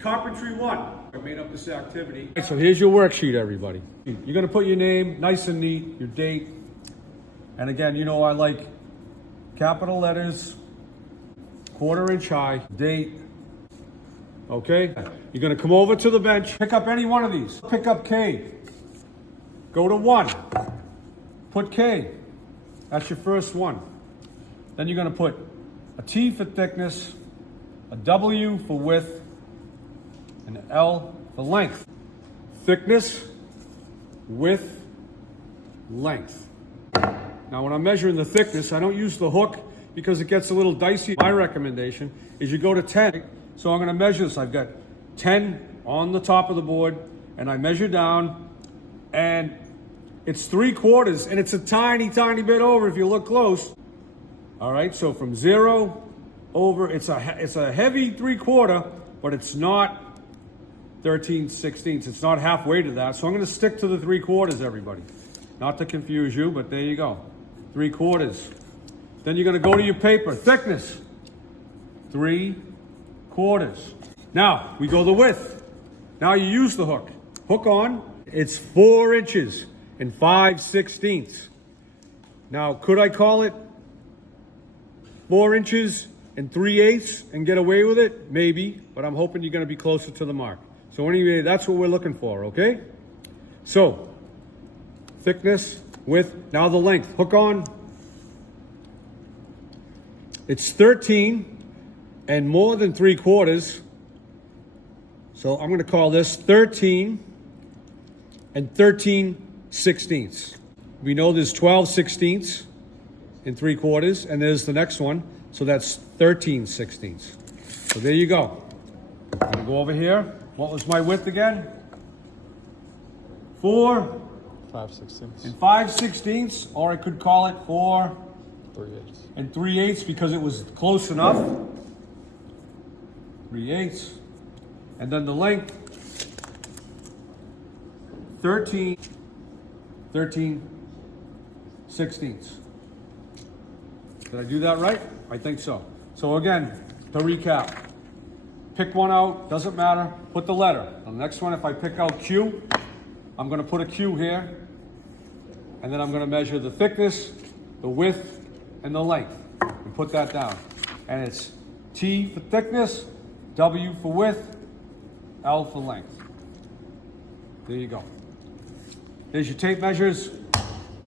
Carpentry 1. I made up this activity. All right, so here's your worksheet, everybody. You're gonna put your name, nice and neat, your date. And again, you know I like capital letters, 1/4 inch high, date. Okay? You're gonna come over to the bench, pick up any one of these. Pick up K. Go to 1. Put K. That's your first one. Then you're gonna put a T for thickness, a W for width, and an L for length. Thickness, width, length. Now when I'm measuring the thickness, I don't use the hook because it gets a little dicey. My recommendation is you go to 10. So I'm gonna measure this. I've got 10 on the top of the board, and I measure down, and it's 3/4, and it's a tiny, tiny bit over if you look close. All right, so from 0 over, it's a heavy 3/4, but it's not 13/16. It's not halfway to that. So I'm gonna stick to the 3/4, everybody. Not to confuse you, but there you go. 3/4. Then you're gonna go to your paper. Thickness, 3/4. Now, we go the width. Now you use the hook. Hook on, it's 4 inches and 5/16. Now, could I call it 4 inches and 3/8 and get away with it? Maybe, but I'm hoping you're gonna be closer to the mark. So anyway, that's what we're looking for, okay? So, thickness, width, now the length. Hook on. It's 13 and more than 3/4. So I'm gonna call this 13 and 13/16. We know there's 12/16 and 3/4, and there's the next one. So that's 13/16. So there you go. I'm gonna go over here. What was my width again? 4 5/16 and 5/16, or I could call it 4 3/8 and 3/8 because it was close enough. 3/8. And then the length, 13/16. Did I do that right? I think so. So again, to recap, pick one out, doesn't matter, put the letter. On the next one, if I pick out Q, I'm gonna put a Q here, and then I'm gonna measure the thickness, the width, and the length, and put that down. And it's T for thickness, W for width, L for length. There you go. There's your tape measures.